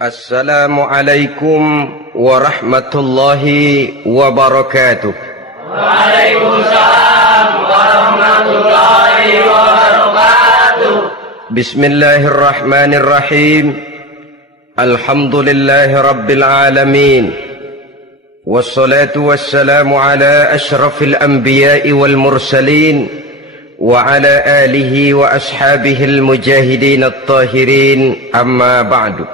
Assalamualaikum warahmatullahi wabarakatuh. Waalaikumsalam warahmatullahi wabarakatuh. Bismillahirrahmanirrahim. Alhamdulillahi rabbil alamin. Wassalatu wassalamu ala ashrafil anbiya'i wal mursalin wa ala alihi wa ashabihil mujahidin at-tahirin, amma ba'du.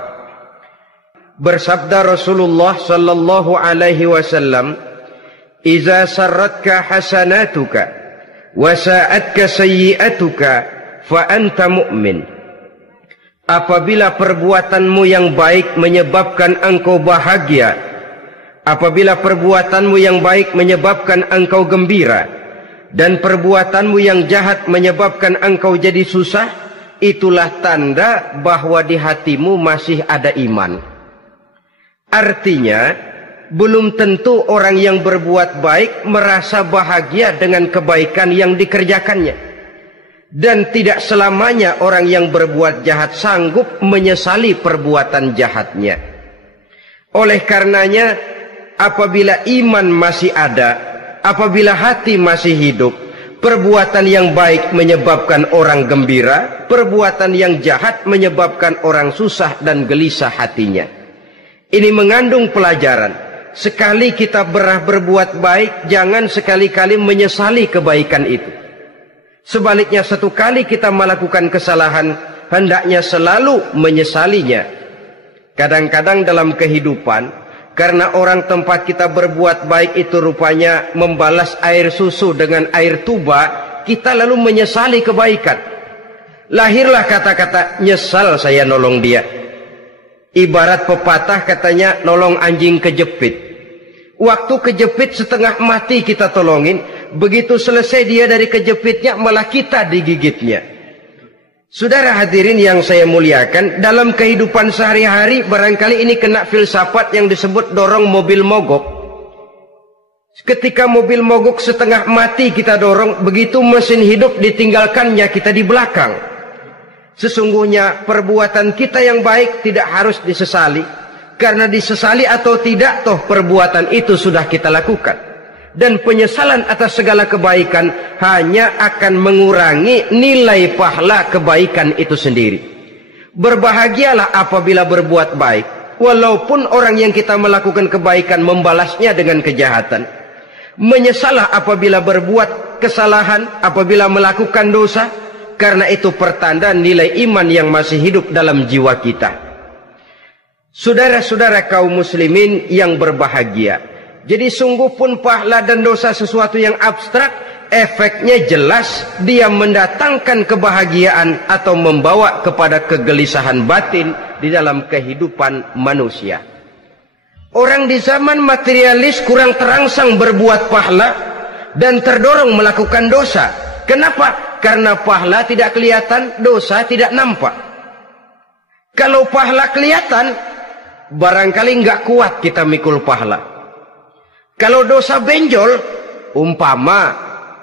Bersabda Rasulullah sallallahu alaihi wasallam, "Iza sarratka hasanatuka wa sa'atka sayyi'atuka fa anta mu'min." Apabila perbuatanmu yang baik menyebabkan engkau bahagia, apabila perbuatanmu yang baik menyebabkan engkau gembira, dan perbuatanmu yang jahat menyebabkan engkau jadi susah, itulah tanda bahwa di hatimu masih ada iman. Artinya, belum tentu orang yang berbuat baik merasa bahagia dengan kebaikan yang dikerjakannya. Dan tidak selamanya orang yang berbuat jahat sanggup menyesali perbuatan jahatnya. Oleh karenanya, apabila iman masih ada, apabila hati masih hidup, perbuatan yang baik menyebabkan orang gembira, perbuatan yang jahat menyebabkan orang susah dan gelisah hatinya. Ini mengandung pelajaran. Sekali kita berbuat baik, jangan sekali-kali menyesali kebaikan itu. Sebaliknya, satu kali kita melakukan kesalahan, hendaknya selalu menyesalinya. Kadang-kadang dalam kehidupan, karena orang tempat kita berbuat baik itu rupanya membalas air susu dengan air tuba, kita lalu menyesali kebaikan. Lahirlah kata-kata, "Nyesal saya nolong dia." Ibarat pepatah katanya, nolong anjing kejepit. Waktu kejepit setengah mati kita tolongin, begitu selesai dia dari kejepitnya malah kita digigitnya. Saudara hadirin yang saya muliakan, dalam kehidupan sehari-hari barangkali ini kena filsafat yang disebut dorong mobil mogok. Ketika mobil mogok setengah mati kita dorong, begitu mesin hidup ditinggalkannya kita di belakang. Sesungguhnya perbuatan kita yang baik tidak harus disesali, karena disesali atau tidak, toh perbuatan itu sudah kita lakukan. Dan penyesalan atas segala kebaikan hanya akan mengurangi nilai pahala kebaikan itu sendiri. Berbahagialah apabila berbuat baik, walaupun orang yang kita melakukan kebaikan membalasnya dengan kejahatan. Menyesalah apabila berbuat kesalahan, apabila melakukan dosa, karena itu pertanda nilai iman yang masih hidup dalam jiwa kita. Saudara-saudara kaum muslimin yang berbahagia, jadi sungguh pun pahala dan dosa sesuatu yang abstrak, efeknya jelas dia mendatangkan kebahagiaan atau membawa kepada kegelisahan batin di dalam kehidupan manusia. Orang di zaman materialis kurang terangsang berbuat pahala dan terdorong melakukan dosa. Kenapa? Karena pahala tidak kelihatan, dosa tidak nampak. Kalau pahala kelihatan, barangkali nggak kuat kita mikul pahala. Kalau dosa benjol, umpama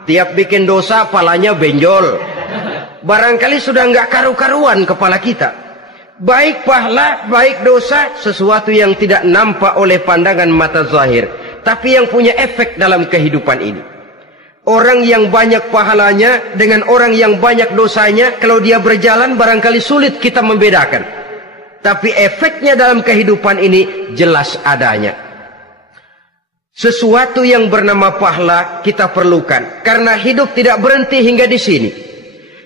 tiap bikin dosa palanya benjol, barangkali sudah nggak karu-karuan kepala kita. Baik pahala, baik dosa, sesuatu yang tidak nampak oleh pandangan mata zahir, tapi yang punya efek dalam kehidupan ini. Orang yang banyak pahalanya dengan orang yang banyak dosanya, kalau dia berjalan barangkali sulit kita membedakan. Tapi efeknya dalam kehidupan ini jelas adanya. Sesuatu yang bernama pahala kita perlukan, karena hidup tidak berhenti hingga di sini.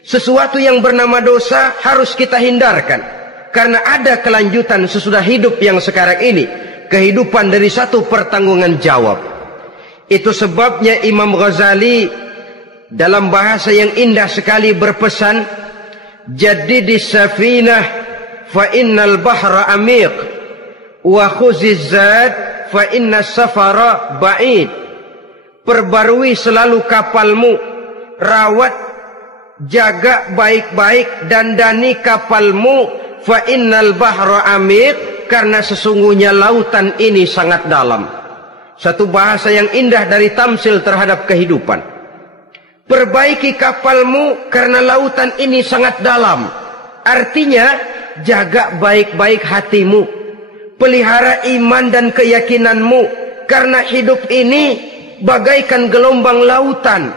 Sesuatu yang bernama dosa harus kita hindarkan, karena ada kelanjutan sesudah hidup yang sekarang ini. Kehidupan dari satu pertanggungan jawab. Itu sebabnya Imam Ghazali dalam bahasa yang indah sekali berpesan, "Jaddidis safinah fa innal bahra amiq wa khuziz zad fa innas safara ba'id." Perbarui selalu kapalmu, rawat, jaga baik-baik, dandani kapalmu, fa innal bahra amiq, karena sesungguhnya lautan ini sangat dalam. Satu bahasa yang indah dari tamsil terhadap kehidupan. Perbaiki kapalmu karena lautan ini sangat dalam. Artinya, jaga baik-baik hatimu. pelihara iman dan keyakinanmu, karena hidup ini bagaikan gelombang lautan.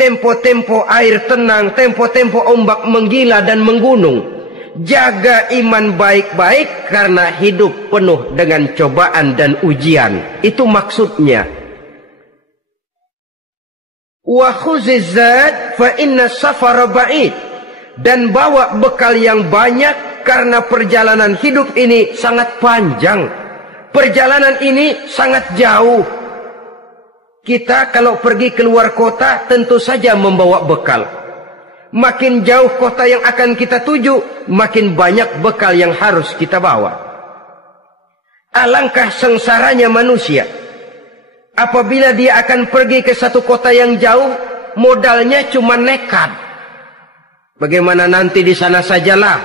Tempo-tempo air tenang, tempo-tempo ombak menggila dan menggunung. Jaga iman baik-baik karena hidup penuh dengan cobaan dan ujian. Itu maksudnya. Wa khuziz zad fa inna safara ba'id. Dan bawa bekal yang banyak karena perjalanan hidup ini sangat panjang. Perjalanan ini sangat jauh. Kita kalau pergi keluar kota tentu saja membawa bekal. Makin jauh kota yang akan kita tuju, makin banyak bekal yang harus kita bawa. Alangkah sengsaranya manusia apabila dia akan pergi ke satu kota yang jauh, modalnya cuma nekat. Bagaimana nanti di sana sajalah.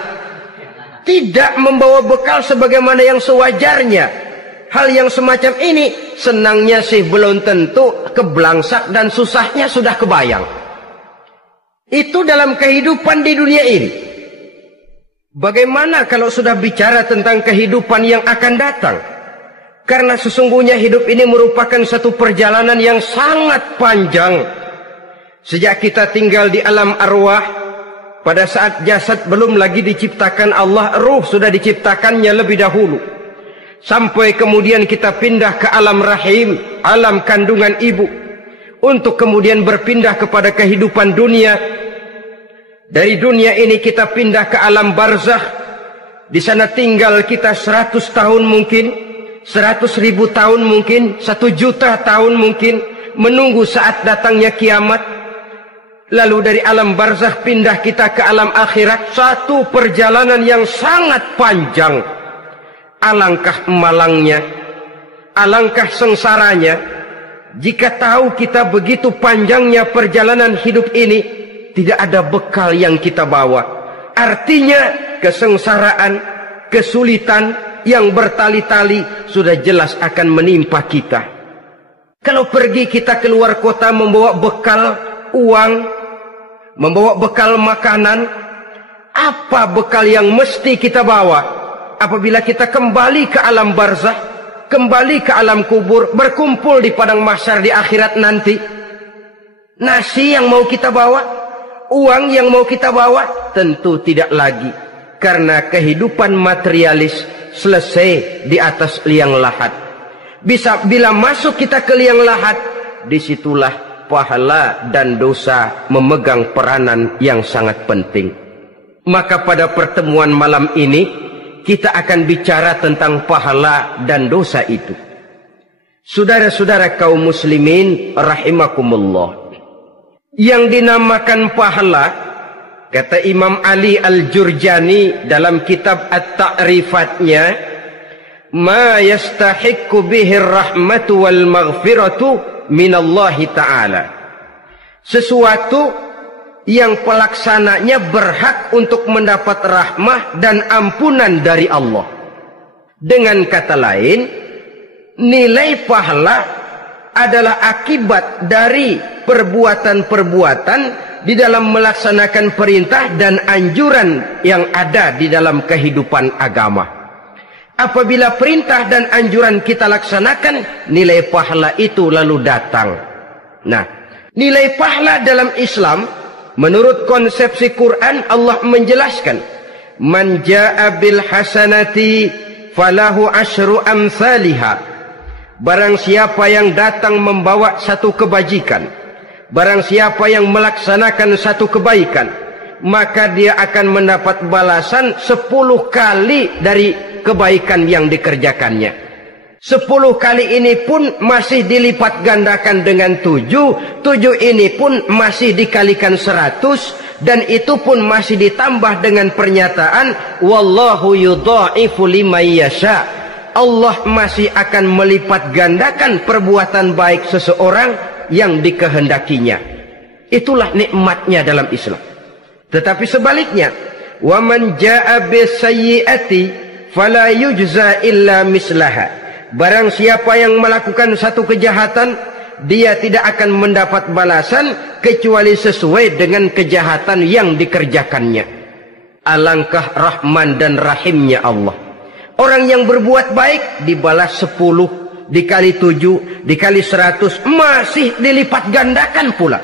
Tidak membawa bekal sebagaimana yang sewajarnya. Hal yang semacam ini senangnya sih belum tentu, keblangsak dan susahnya sudah kebayang. Itu dalam kehidupan di dunia ini. Bagaimana kalau sudah bicara tentang kehidupan yang akan datang? Karena sesungguhnya hidup ini merupakan satu perjalanan yang sangat panjang. Sejak kita tinggal di alam arwah, pada saat jasad belum lagi diciptakan Allah, ruh sudah diciptakannya lebih dahulu. Sampai kemudian kita pindah ke alam rahim, alam kandungan ibu, untuk kemudian berpindah kepada kehidupan dunia. Dari dunia ini kita pindah ke alam barzakh. Di sana tinggal kita 100 tahun mungkin, 100.000 tahun mungkin, 1 juta tahun mungkin, menunggu saat datangnya kiamat. Lalu dari alam barzakh pindah kita ke alam akhirat. Satu perjalanan yang sangat panjang. Alangkah malangnya, alangkah sengsaranya jika tahu kita begitu panjangnya perjalanan hidup ini, tidak ada bekal yang kita bawa. Artinya kesengsaraan, kesulitan yang bertali-tali sudah jelas akan menimpa kita. Kalau pergi kita keluar kota membawa bekal uang, membawa bekal makanan, apa bekal yang mesti kita bawa? Apabila kita kembali ke alam barzakh, kembali ke alam kubur, berkumpul di padang mahsyar di akhirat nanti, nasi yang mau kita bawa, uang yang mau kita bawa, tentu tidak lagi. Karena kehidupan materialis selesai di atas liang lahat. Bila masuk kita ke liang lahat, disitulah pahala dan dosa memegang peranan yang sangat penting. Maka pada pertemuan malam ini kita akan bicara tentang pahala dan dosa itu. Saudara-saudara kaum muslimin rahimakumullah, yang dinamakan pahala, kata Imam Ali Al-Jurjani dalam kitab At-Ta'rifatnya, ma yastahiqqu bihi ar-rahmatu wal maghfiratu minallahi ta'ala. Sesuatu yang pelaksananya berhak untuk mendapat rahmah dan ampunan dari Allah. Dengan kata lain, nilai pahala adalah akibat dari perbuatan-perbuatan di dalam melaksanakan perintah dan anjuran yang ada di dalam kehidupan agama. Apabila perintah dan anjuran kita laksanakan, nilai pahala itu lalu datang. Nah, nilai pahala dalam Islam, menurut konsepsi Quran, Allah menjelaskan, man jaa bil hasanati falahu asyru amsalihha. Barang siapa yang datang membawa satu kebajikan, barang siapa yang melaksanakan satu kebaikan, maka dia akan mendapat balasan 10 kali dari kebaikan yang dikerjakannya. 10 kali ini pun masih dilipat gandakan dengan 7. 7 ini pun masih dikalikan 100. Dan itu pun masih ditambah dengan pernyataan, wallahu yudha'ifu liman yasha. Allah masih akan melipat gandakan perbuatan baik seseorang yang dikehendakinya. Itulah nikmatnya dalam Islam. Tetapi sebaliknya, wa man jaa bisayyi'ati fala yujza illa mislaha. Barang siapa yang melakukan satu kejahatan, dia tidak akan mendapat balasan kecuali sesuai dengan kejahatan yang dikerjakannya. Alangkah rahman dan rahimnya Allah. Orang yang berbuat baik dibalas 10, dikali 7, dikali 100, masih dilipat gandakan pula.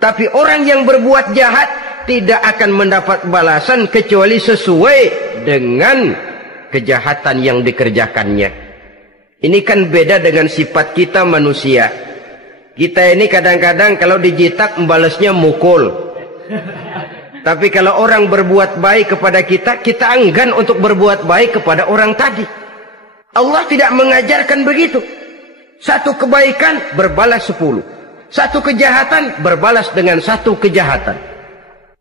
Tapi orang yang berbuat jahat tidak akan mendapat balasan kecuali sesuai dengan kejahatan yang dikerjakannya. Ini kan beda dengan sifat kita manusia. Kita ini kadang-kadang kalau dijitak membalasnya mukul. Tapi kalau orang berbuat baik kepada kita, kita enggan untuk berbuat baik kepada orang tadi. Allah tidak mengajarkan begitu. Satu kebaikan berbalas 10. Satu kejahatan berbalas dengan satu kejahatan.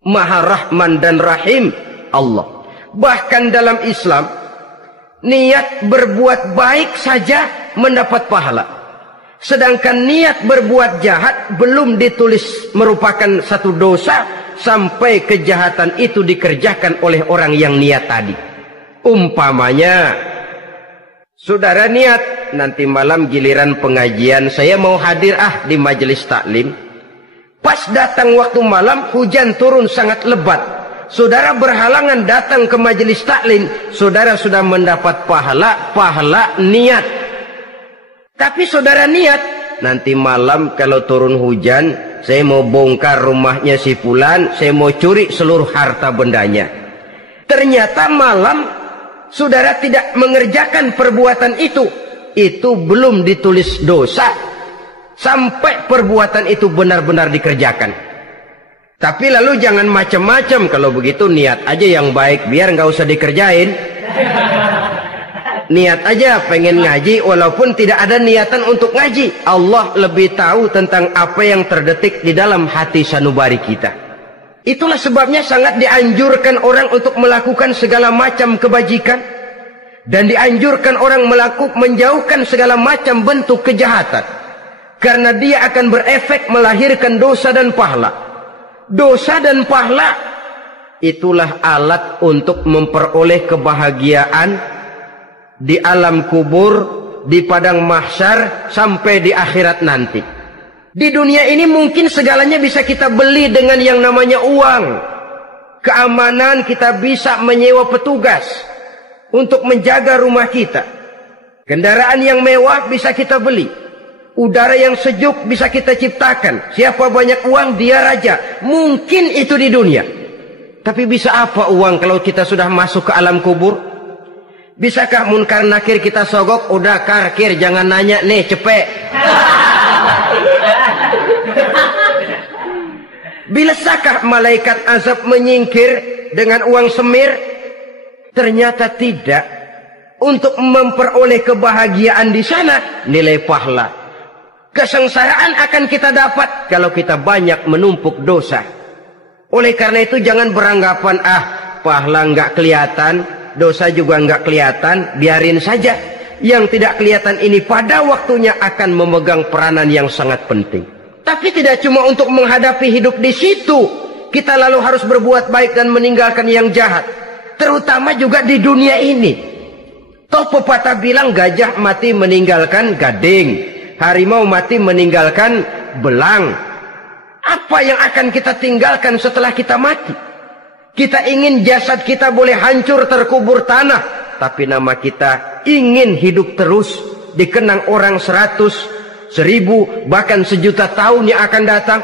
Maha Rahman dan Rahim Allah. Bahkan dalam Islam, niat berbuat baik saja mendapat pahala. Sedangkan niat berbuat jahat belum ditulis merupakan satu dosa sampai kejahatan itu dikerjakan oleh orang yang niat tadi. Umpamanya, saudara niat nanti malam giliran pengajian saya mau hadir di majelis taklim. Pas datang waktu malam hujan turun sangat lebat. Saudara berhalangan datang ke majelis taklim, saudara sudah mendapat pahala niat. Tapi saudara niat, nanti malam kalau turun hujan, saya mau bongkar rumahnya si fulan, saya mau curi seluruh harta bendanya. Ternyata malam saudara tidak mengerjakan perbuatan itu belum ditulis dosa sampai perbuatan itu benar-benar dikerjakan. Tapi lalu jangan macam-macam. Kalau begitu niat aja yang baik, biar nggak usah dikerjain. Niat aja pengen ngaji walaupun tidak ada niatan untuk ngaji. Allah lebih tahu tentang apa yang terdetik di dalam hati sanubari kita. Itulah sebabnya sangat dianjurkan orang untuk melakukan segala macam kebajikan, dan dianjurkan orang menjauhkan segala macam bentuk kejahatan, karena dia akan berefek melahirkan dosa dan pahala. Dosa dan pahala itulah alat untuk memperoleh kebahagiaan di alam kubur, di padang mahsyar, sampai di akhirat nanti. Di dunia ini mungkin segalanya bisa kita beli dengan yang namanya uang. Keamanan kita bisa menyewa petugas untuk menjaga rumah kita. Kendaraan yang mewah bisa kita beli. Udara yang sejuk bisa kita ciptakan. Siapa banyak uang dia raja. Mungkin itu di dunia. Tapi bisa apa uang kalau kita sudah masuk ke alam kubur? Bisakah munkar nakir kita sogok? Udah karkir, jangan nanya nih, cepet. Bisakah malaikat azab menyingkir dengan uang semir? Ternyata tidak. Untuk memperoleh kebahagiaan di sana, nilai pahala. Kesengsaraan akan kita dapat kalau kita banyak menumpuk dosa. Oleh karena itu jangan beranggapan pahala nggak kelihatan, dosa juga nggak kelihatan, biarin saja. Yang tidak kelihatan ini pada waktunya akan memegang peranan yang sangat penting. Tapi tidak cuma untuk menghadapi hidup di situ, kita lalu harus berbuat baik dan meninggalkan yang jahat. Terutama juga di dunia ini. Toh pepatah bilang gajah mati meninggalkan gading, harimau mati meninggalkan belang. Apa yang akan kita tinggalkan setelah kita mati? Kita ingin jasad kita boleh hancur terkubur tanah, tapi nama kita ingin hidup terus, dikenang orang 100, 1000, bahkan 1.000.000 tahun yang akan datang.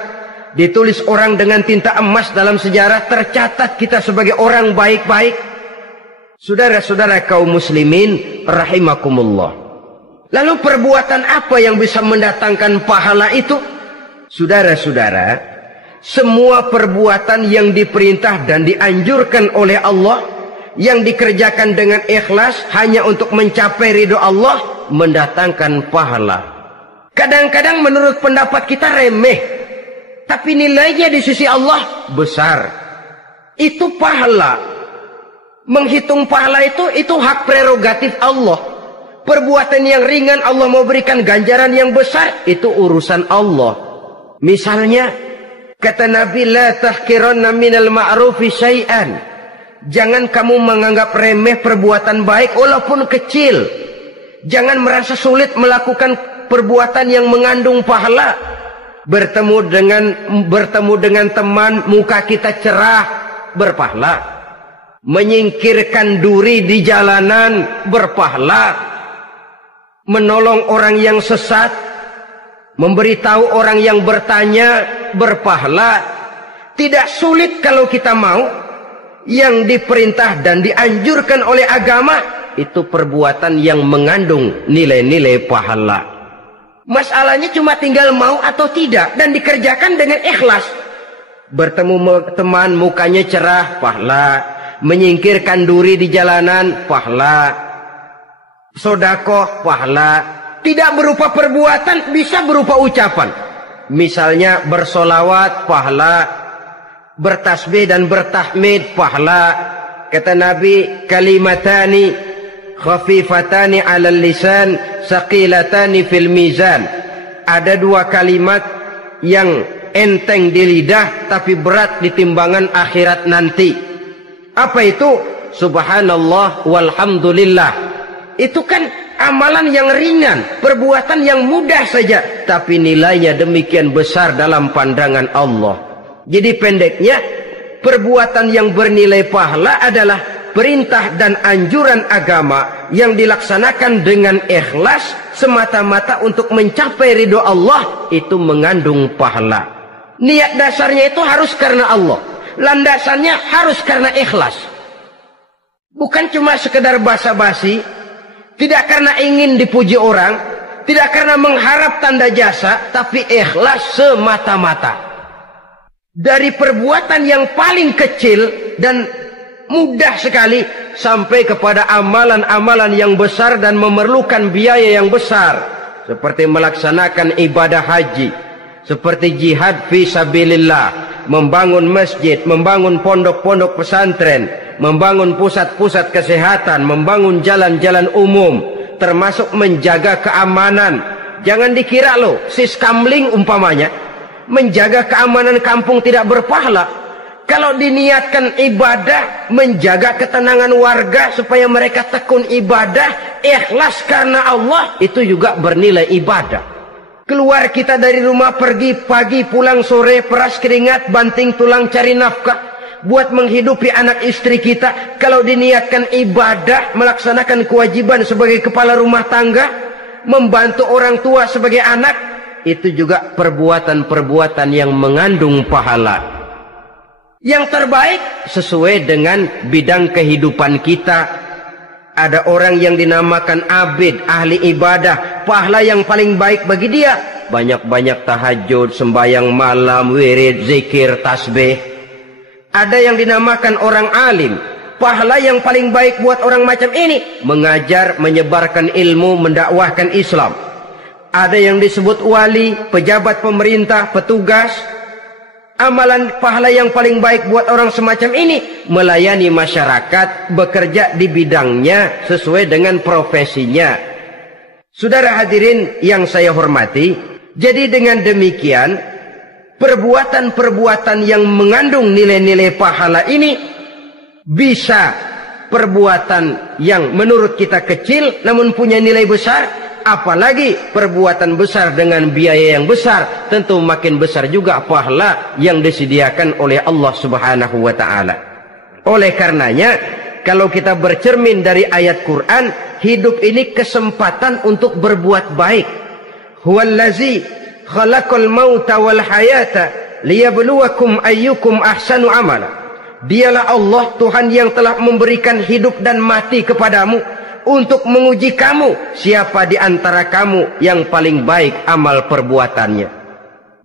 Ditulis orang dengan tinta emas dalam sejarah, tercatat kita sebagai orang baik-baik. Saudara-saudara kaum muslimin rahimakumullah. Lalu perbuatan apa yang bisa mendatangkan pahala itu? Saudara-saudara, semua perbuatan yang diperintah dan dianjurkan oleh Allah, yang dikerjakan dengan ikhlas hanya untuk mencapai ridho Allah, mendatangkan pahala. Kadang-kadang menurut pendapat kita remeh, tapi nilainya di sisi Allah besar. Itu pahala. Menghitung pahala itu hak prerogatif Allah. Perbuatan yang ringan Allah mau berikan ganjaran yang besar, itu urusan Allah. Misalnya, kata Nabi, la tahkiranna minal ma'rufi syai'an. Jangan kamu menganggap remeh perbuatan baik walaupun kecil. Jangan merasa sulit melakukan perbuatan yang mengandung pahala. Bertemu dengan teman, muka kita cerah, berpahala. menyingkirkan duri di jalanan berpahala, menolong orang yang sesat, memberitahu orang yang bertanya berpahala. Tidak sulit kalau kita mau. Yang diperintah dan dianjurkan oleh agama itu perbuatan yang mengandung nilai-nilai pahala. Masalahnya cuma tinggal mau atau tidak dan dikerjakan dengan ikhlas. Bertemu teman mukanya cerah, pahala. Menyingkirkan duri di jalanan, pahala. Sodakoh, pahala. Tidak berupa perbuatan, bisa berupa ucapan. Misalnya bersolawat, pahala. Bertasbih dan bertahmid, pahala. Kata Nabi, kalimatani khafifatani 'alal lisan, saqilatani fil mizan. Ada dua kalimat yang enteng di lidah tapi berat di timbangan akhirat nanti. Apa itu? Subhanallah walhamdulillah. Itu kan amalan yang ringan, perbuatan yang mudah saja, tapi nilainya demikian besar dalam pandangan Allah. Jadi pendeknya, perbuatan yang bernilai pahala adalah perintah dan anjuran agama yang dilaksanakan dengan ikhlas semata-mata untuk mencapai ridho Allah, itu mengandung pahala. Niat dasarnya itu harus karena Allah, landasannya harus karena ikhlas. Bukan cuma sekedar basa-basi, tidak karena ingin dipuji orang, tidak karena mengharap tanda jasa, tapi ikhlas semata-mata. Dari perbuatan yang paling kecil dan mudah sekali sampai kepada amalan-amalan yang besar dan memerlukan biaya yang besar, seperti melaksanakan ibadah haji, seperti jihad fi sabilillah, membangun masjid, membangun pondok-pondok pesantren, membangun pusat-pusat kesehatan, membangun jalan-jalan umum, termasuk menjaga keamanan. Jangan dikira loh, siskamling umpamanya, menjaga keamanan kampung tidak berpahala. Kalau diniatkan ibadah, menjaga ketenangan warga supaya mereka tekun ibadah, ikhlas karena Allah, itu juga bernilai ibadah. Keluar kita dari rumah, pergi pagi, pulang sore, peras keringat, banting tulang cari nafkah buat menghidupi anak istri kita. Kalau diniatkan ibadah, melaksanakan kewajiban sebagai kepala rumah tangga, membantu orang tua sebagai anak, itu juga perbuatan-perbuatan yang mengandung pahala. Yang terbaik sesuai dengan bidang kehidupan kita. Ada orang yang dinamakan abid, ahli ibadah, pahala yang paling baik bagi dia banyak-banyak tahajud, sembahyang malam, wirid, zikir, tasbih. Ada yang dinamakan orang alim, pahala yang paling baik buat orang macam ini mengajar, menyebarkan ilmu, mendakwahkan Islam. Ada yang disebut wali, pejabat pemerintah, petugas. Amalan pahala yang paling baik buat orang semacam ini melayani masyarakat, bekerja di bidangnya sesuai dengan profesinya. Saudara hadirin yang saya hormati, jadi dengan demikian perbuatan-perbuatan yang mengandung nilai-nilai pahala ini bisa perbuatan yang menurut kita kecil namun punya nilai besar. Apalagi perbuatan besar dengan biaya yang besar, tentu makin besar juga pahala yang disediakan oleh Allah Subhanahu wa ta'ala. Oleh karenanya, kalau kita bercermin dari ayat Quran, hidup ini kesempatan untuk berbuat baik. Huwallazi khalaqal mauta wal hayata liyabluwakum ayyukum ahsanu amala. Dialah Allah, Tuhan yang telah memberikan hidup dan mati kepadamu untuk menguji kamu, siapa di antara kamu yang paling baik amal perbuatannya.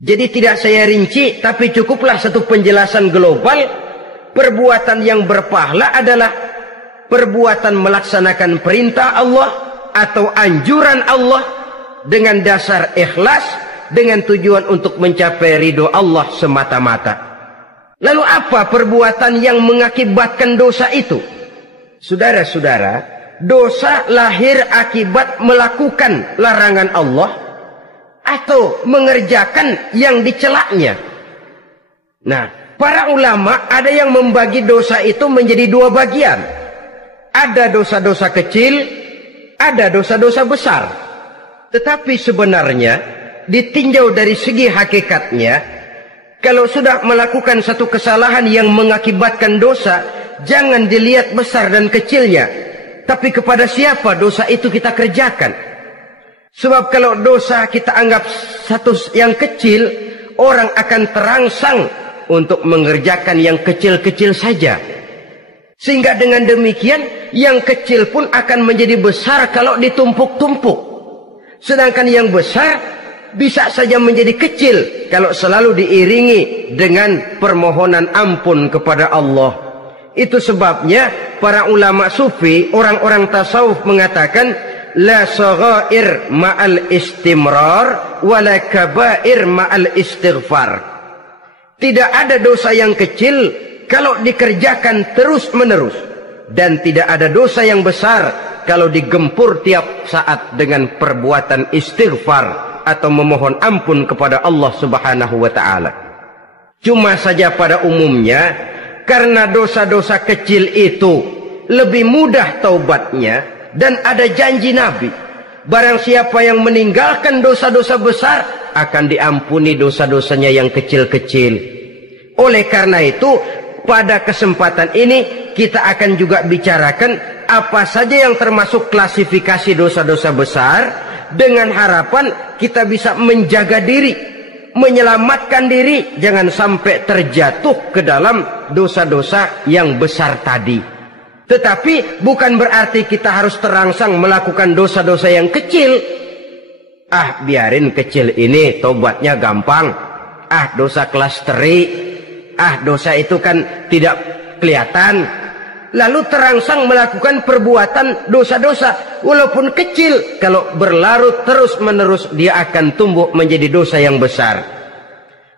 Jadi tidak saya rinci, tapi cukuplah satu penjelasan global. Perbuatan yang berpahala adalah perbuatan melaksanakan perintah Allah atau anjuran Allah dengan dasar ikhlas, dengan tujuan untuk mencapai ridho Allah semata-mata. Lalu apa perbuatan yang mengakibatkan dosa itu? Saudara-saudara, dosa lahir akibat melakukan larangan Allah atau mengerjakan yang dicelaknya. Nah, para ulama ada yang membagi dosa itu menjadi dua bagian. Ada dosa-dosa kecil, ada dosa-dosa besar. Tetapi sebenarnya ditinjau dari segi hakikatnya, kalau sudah melakukan satu kesalahan yang mengakibatkan dosa, jangan dilihat besar dan kecilnya, tapi kepada siapa dosa itu kita kerjakan. Sebab kalau dosa kita anggap satu yang kecil, orang akan terangsang untuk mengerjakan yang kecil-kecil saja. Sehingga dengan demikian yang kecil pun akan menjadi besar kalau ditumpuk-tumpuk. Sedangkan yang besar bisa saja menjadi kecil kalau selalu diiringi dengan permohonan ampun kepada Allah. Itu sebabnya para ulama sufi, orang-orang tasawuf mengatakan la saghair ma'al istimrar wala kabair ma'al istighfar. Tidak ada dosa yang kecil kalau dikerjakan terus-menerus, dan tidak ada dosa yang besar kalau digempur tiap saat dengan perbuatan istighfar atau memohon ampun kepada Allah Subhanahu wa taala. Cuma saja pada umumnya karena dosa-dosa kecil itu lebih mudah taubatnya, dan ada janji Nabi, barang siapa yang meninggalkan dosa-dosa besar akan diampuni dosa-dosanya yang kecil-kecil. Oleh karena itu pada kesempatan ini kita akan juga bicarakan apa saja yang termasuk klasifikasi dosa-dosa besar, dengan harapan kita bisa menjaga diri, menyelamatkan diri, jangan sampai terjatuh ke dalam dosa-dosa yang besar tadi. Tetapi bukan berarti kita harus terangsang melakukan dosa-dosa yang kecil. Biarin kecil ini, tobatnya gampang. Dosa kelas teri. Dosa itu kan tidak kelihatan. Lalu terangsang melakukan perbuatan dosa-dosa walaupun kecil, kalau berlarut terus-menerus dia akan tumbuh menjadi dosa yang besar.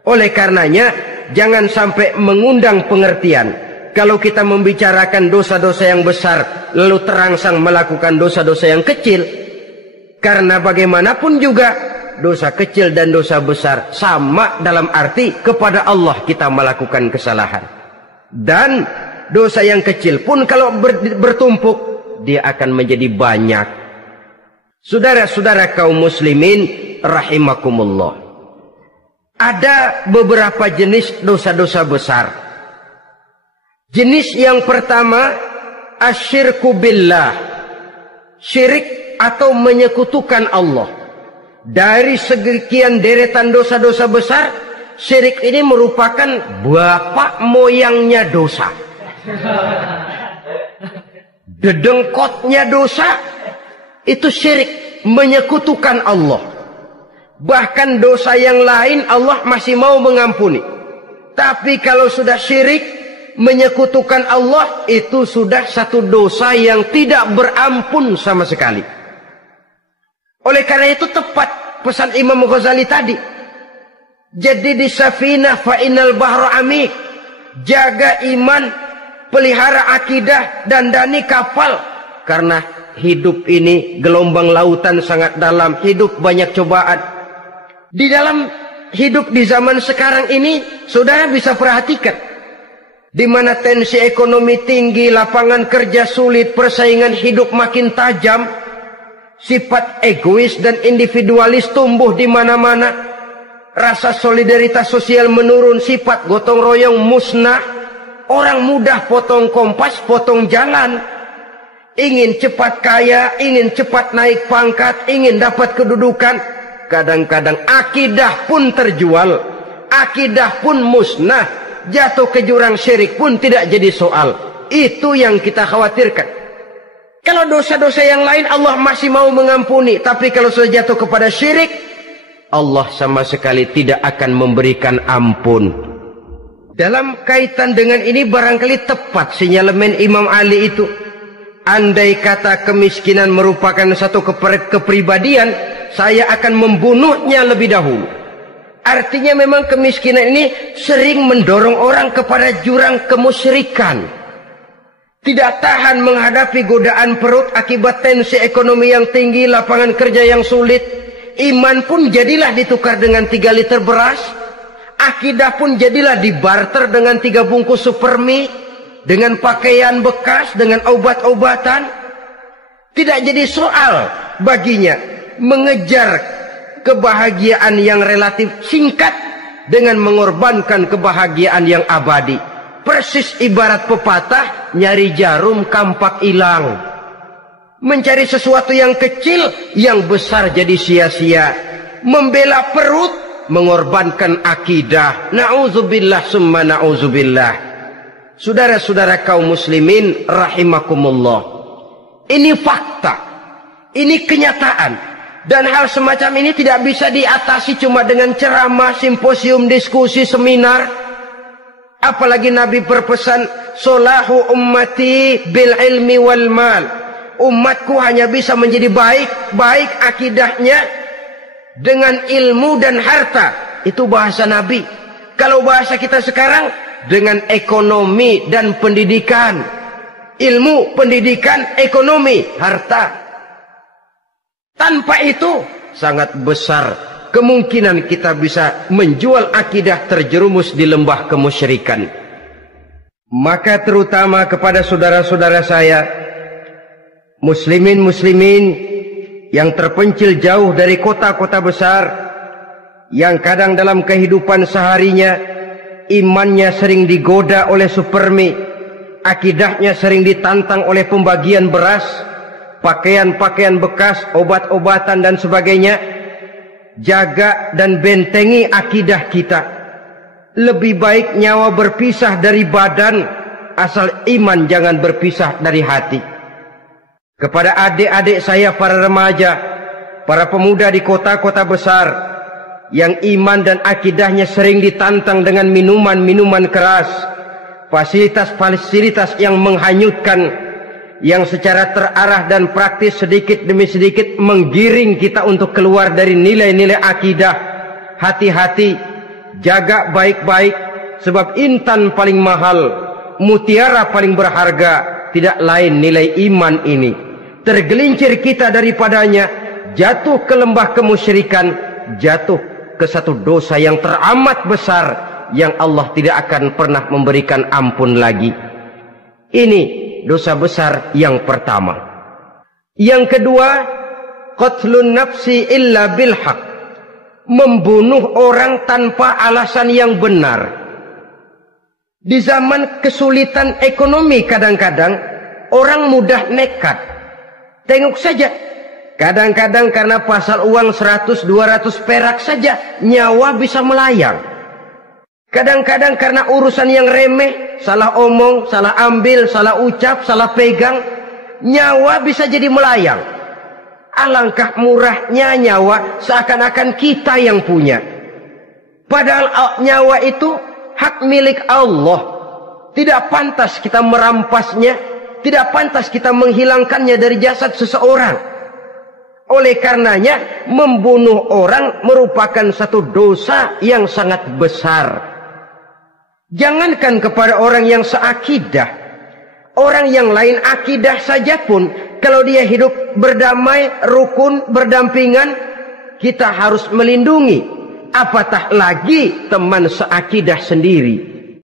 Oleh karenanya jangan sampai mengundang pengertian kalau kita membicarakan dosa-dosa yang besar lalu terangsang melakukan dosa-dosa yang kecil. Karena bagaimanapun juga dosa kecil dan dosa besar sama dalam arti kepada Allah kita melakukan kesalahan. Dan dosa yang kecil pun kalau bertumpuk dia akan menjadi banyak. Saudara-saudara kaum muslimin rahimakumullah, ada beberapa jenis dosa-dosa besar. Jenis yang pertama asyirku billah, syirik atau menyekutukan Allah. Dari sekian deretan dosa-dosa besar, syirik ini merupakan bapak moyangnya dosa. Dedengkotnya dosa itu syirik, menyekutukan Allah. Bahkan dosa yang lain Allah masih mau mengampuni, tapi kalau sudah syirik, menyekutukan Allah, itu sudah satu dosa yang tidak berampun sama sekali. Oleh karena itu tepat pesan Imam Ghazali tadi, jadi di safinah fa innal bahra amik, jaga iman, pelihara akidah, dandani kapal. Karena hidup ini gelombang lautan sangat dalam, hidup banyak cobaan. Di dalam hidup di zaman sekarang ini, saudara bisa perhatikan, di mana tensi ekonomi tinggi, lapangan kerja sulit, persaingan hidup makin tajam, sifat egois dan individualis tumbuh di mana-mana, rasa solidaritas sosial menurun, sifat gotong royong musnah. Orang mudah potong kompas, potong jalan. Ingin cepat kaya, ingin cepat naik pangkat, ingin dapat kedudukan. Kadang-kadang akidah pun terjual, akidah pun musnah, jatuh ke jurang syirik pun tidak jadi soal. Itu yang kita khawatirkan. Kalau dosa-dosa yang lain Allah masih mau mengampuni, tapi kalau sudah jatuh kepada syirik, Allah sama sekali tidak akan memberikan ampun. Dalam kaitan dengan ini barangkali tepat sinyalemen Imam Ali itu. Andai kata kemiskinan merupakan satu kepribadian, saya akan membunuhnya lebih dahulu. Artinya memang kemiskinan ini sering mendorong orang kepada jurang kemusyrikan. Tidak tahan menghadapi godaan perut akibat tensi ekonomi yang tinggi, lapangan kerja yang sulit. Iman pun jadilah ditukar dengan 3 liter beras. Akidah pun jadilah dibarter dengan 3 bungkus supermi, dengan pakaian bekas, dengan obat-obatan. Tidak jadi soal baginya mengejar kebahagiaan yang relatif singkat dengan mengorbankan kebahagiaan yang abadi. Persis ibarat pepatah, nyari jarum kampak hilang. Mencari sesuatu yang kecil, yang besar jadi sia-sia. Membela perut, mengorbankan akidah. Na'udzubillah summa na'udzubillah. Saudara-saudara kaum muslimin rahimakumullah. Ini fakta. Ini kenyataan. Dan hal semacam ini tidak bisa diatasi cuma dengan ceramah, simposium, diskusi, seminar. Apalagi Nabi berpesan, solahu ummati bil ilmi wal mal. Umatku hanya bisa menjadi baik akidahnya dengan ilmu dan harta. Itu bahasa Nabi. Kalau bahasa kita sekarang, dengan ekonomi dan pendidikan. Ilmu, pendidikan, ekonomi, harta. Tanpa itu sangat besar kemungkinan kita bisa menjual akidah terjerumus di lembah kemusyrikan. Maka terutama kepada saudara-saudara saya, muslimin yang terpencil jauh dari kota-kota besar, yang kadang dalam kehidupan seharinya imannya sering digoda oleh supermi, akidahnya sering ditantang oleh pembagian beras, pakaian-pakaian bekas, obat-obatan dan sebagainya. Jaga dan bentengi akidah kita. Lebih baik nyawa berpisah dari badan, asal iman jangan berpisah dari hati. Kepada adik-adik saya para remaja, para pemuda di kota-kota besar, yang iman dan akidahnya sering ditantang dengan minuman-minuman keras, fasilitas-fasilitas yang menghanyutkan, yang secara terarah dan praktis sedikit demi sedikit menggiring kita untuk keluar dari nilai-nilai akidah. Hati-hati, jaga baik-baik, sebab intan paling mahal, mutiara paling berharga, tidak lain nilai iman ini. Tergelincir kita daripadanya, jatuh ke lembah kemusyrikan, jatuh ke satu dosa yang teramat besar, yang Allah tidak akan pernah memberikan ampun lagi. Ini dosa besar yang pertama. Yang kedua, qatlun nafsi illa bilhaq, membunuh orang tanpa alasan yang benar. Di zaman kesulitan ekonomi kadang-kadang orang mudah nekat. Tengok saja, kadang-kadang karena pasal uang 100-200 perak saja nyawa bisa melayang. Kadang-kadang karena urusan yang remeh, salah omong, salah ambil, salah ucap, salah pegang, nyawa bisa jadi melayang. Alangkah murahnya nyawa, seakan-akan kita yang punya. Padahal nyawa itu hak milik Allah. Tidak pantas kita merampasnya, tidak pantas kita menghilangkannya dari jasad seseorang. Oleh karenanya, membunuh orang merupakan satu dosa yang sangat besar. Jangankan kepada orang yang seakidah, orang yang lain akidah saja pun, kalau dia hidup berdamai, rukun, berdampingan, kita harus melindungi. Apatah lagi teman seakidah sendiri.